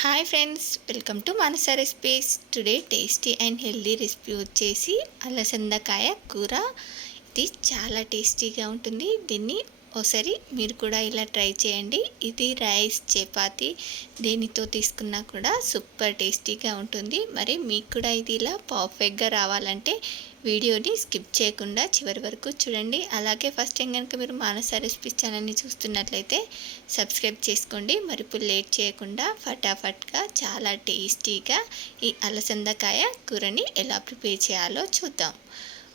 Hi friends, welcome to Manasa recipes. Today tasty and healthy recipe వచ్చేసి అలసందకాయ కూర. ఇది చాలా టేస్టీగా ఉంటుంది. దీన్ని ఒకసారి మీరు కూడా ఇలా ట్రై చేయండి. ఇది రైస్, చపాతి దేనితో తీసుకున్నా కూడా సూపర్ టేస్టీగా ఉంటుంది. మరి మీకు కూడా ఇది ఇలా పర్ఫెక్ట్గా రావాలంటే వీడియోని స్కిప్ చేయకుండా చివరి వరకు చూడండి. అలాగే ఫస్ట్ టైం కనుక మీరు మానస రెసిపీస్ ఛానల్ని చూస్తున్నట్లయితే సబ్స్క్రైబ్ చేసుకోండి. మరి ఇప్పుడు లేట్ చేయకుండా ఫటాఫట్గా చాలా టేస్టీగా ఈ అలసందకాయ కూరని ఎలా ప్రిపేర్ చేయాలో చూద్దాం.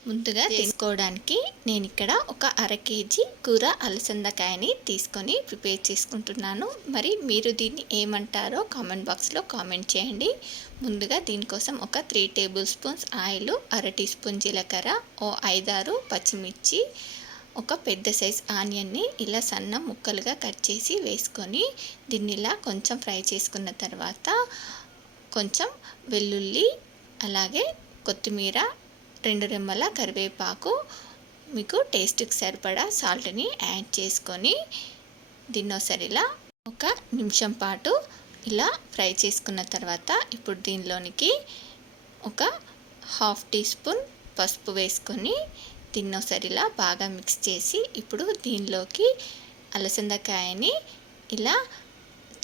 ముందుగా తీసుకోవడానికి నేను ఇక్కడ ఒక అర కేజీ కూర అలసందకాయని తీసుకొని ప్రిపేర్ చేసుకుంటున్నాను. మరి మీరు దీన్ని ఏమంటారో కామెంట్ బాక్స్లో కామెంట్ చేయండి. ముందుగా దీనికోసం ఒక 3 టేబుల్ స్పూన్స్ ఆయిల్, అర టీ స్పూన్ జీలకర్ర, ఓ 5-6 పచ్చిమిర్చి, ఒక పెద్ద సైజ్ ఆనియన్ని ఇలా సన్న ముక్కలుగా కట్ చేసి వేసుకొని దీన్ని ఇలా కొంచెం ఫ్రై చేసుకున్న తర్వాత కొంచెం వెల్లుల్లి, అలాగే కొత్తిమీర, 2 రెమ్మల కరివేపాకు, మీకు టేస్ట్కి సరిపడా సాల్ట్ని యాడ్ చేసుకొని దీన్ని ఒకసారి ఇలా 1 నిమిషం పాటు ఇలా ఫ్రై చేసుకున్న తర్వాత ఇప్పుడు దీనిలోనికి ఒక 1/2 టీ స్పూన్ పసుపు వేసుకొని దీన్ని ఒకసారి ఇలా బాగా మిక్స్ చేసి ఇప్పుడు దీనిలోకి అలసందకాయని ఇలా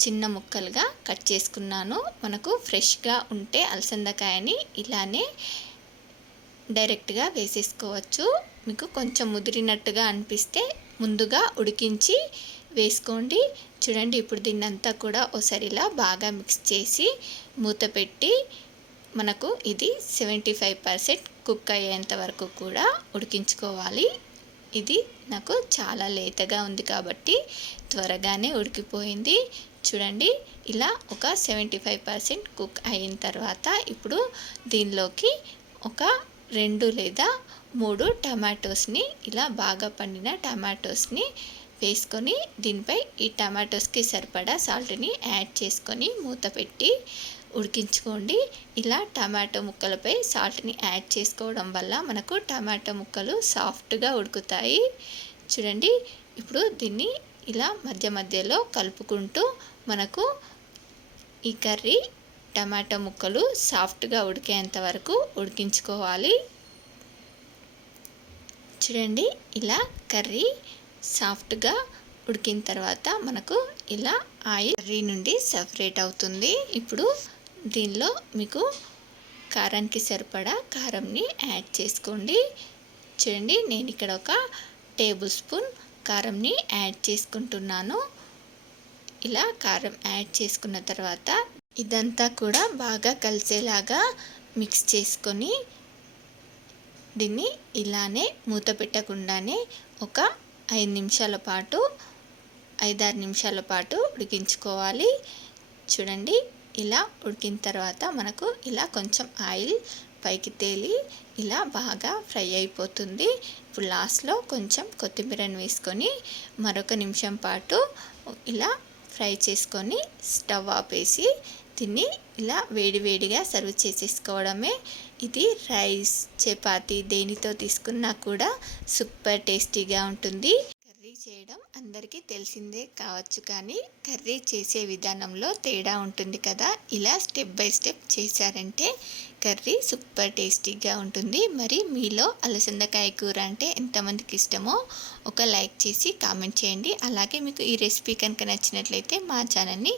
చిన్న ముక్కలుగా కట్ చేసుకున్నాను. మనకు ఫ్రెష్గా ఉంటే అలసందకాయని ఇలానే డైరెక్ట్గా వేసేసుకోవచ్చు. మీకు కొంచెం ముదిరినట్టుగా అనిపిస్తే ముందుగా ఉడికించి వేసుకోండి. చూడండి, ఇప్పుడు దీన్ని అంతా కూడా ఒకసారి ఇలా బాగా మిక్స్ చేసి మూత పెట్టి మనకు ఇది 75% కుక్ అయ్యేంత వరకు కూడా ఉడికించుకోవాలి. ఇది నాకు చాలా లేతగా ఉంది కాబట్టి త్వరగానే ఉడికిపోయింది. చూడండి, ఇలా ఒక 75% కుక్ అయిన తర్వాత ఇప్పుడు దీనిలోకి ఒక 2 లేదా 3 టమాటోస్ని ఇలా బాగా పండిన టమాటోస్ని వేసుకొని దీనిపై ఈ టమాటోస్కి సరిపడా సాల్ట్ని యాడ్ చేసుకొని మూత పెట్టి ఉడికించుకోండి. ఇలా టమాటో ముక్కలపై సాల్ట్ని యాడ్ చేసుకోవడం వల్ల మనకు టమాటో ముక్కలు సాఫ్ట్గా ఉడుకుతాయి. చూడండి, ఇప్పుడు దీన్ని ఇలా మధ్య మధ్యలో కలుపుకుంటూ మనకు ఈ కర్రీ టమాటో ముక్కలు సాఫ్ట్గా ఉడికేంత వరకు ఉడికించుకోవాలి. చూడండి, ఇలా కర్రీ సాఫ్ట్గా ఉడికిన తర్వాత మనకు ఇలా ఆయిల్ కర్రీ నుండి సపరేట్ అవుతుంది. ఇప్పుడు దీనిలో మీకు కారానికి సరిపడా కారంని యాడ్ చేసుకోండి. చూడండి, నేను ఇక్కడ ఒక టేబుల్ స్పూన్ కారంని యాడ్ చేసుకుంటున్నాను. ఇలా కారం యాడ్ చేసుకున్న తర్వాత ఇదంతా కూడా బాగా కలిసేలాగా మిక్స్ చేసుకొని దీన్ని ఇలానే మూత పెట్టకుండానే ఒక 5-6 నిమిషాల పాటు ఉడికించుకోవాలి. చూడండి, ఇలా ఉడికిన తర్వాత మనకు ఇలా కొంచెం ఆయిల్ పైకి తేలి ఇలా బాగా ఫ్రై అయిపోతుంది. ఇప్పుడు లాస్ట్లో కొంచెం కొత్తిమీరని వేసుకొని మరొక నిమిషం పాటు ఇలా ఫ్రై చేసుకొని స్టవ్ ఆపేసి దీన్ని ఇలా వేడివేడిగా సర్వ్ చేసేసుకోవడమే. ఇది రైస్, చపాతి దేనితో తీసుకున్నా కూడా సూపర్ టేస్టీగా ఉంటుంది. కర్రీ చేయడం అందరికీ తెలిసిందే కావచ్చు, కానీ కర్రీ చేసే విధానంలో తేడా ఉంటుంది కదా. ఇలా స్టెప్ బై స్టెప్ చేశారంటే కర్రీ సూపర్ టేస్టీగా ఉంటుంది. మరి మీలో అలసందకాయ కూర అంటే ఎంతమందికి ఇష్టమో ఒక లైక్ చేసి కామెంట్ చేయండి. అలాగే మీకు ఈ రెసిపీ కనుక నచ్చినట్లయితే మా ఛానల్ని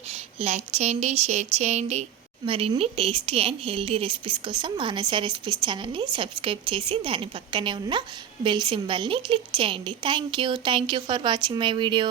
లైక్ చేయండి, షేర్ చేయండి. మరిన్ని టేస్టీ అండ్ హెల్దీ రెసిపీస్ కోసం మానస రెసిపీస్ ఛానల్ని సబ్స్క్రైబ్ చేసి దాని పక్కనే ఉన్న బెల్ సింబల్ని క్లిక్ చేయండి. Thank you for watching my video.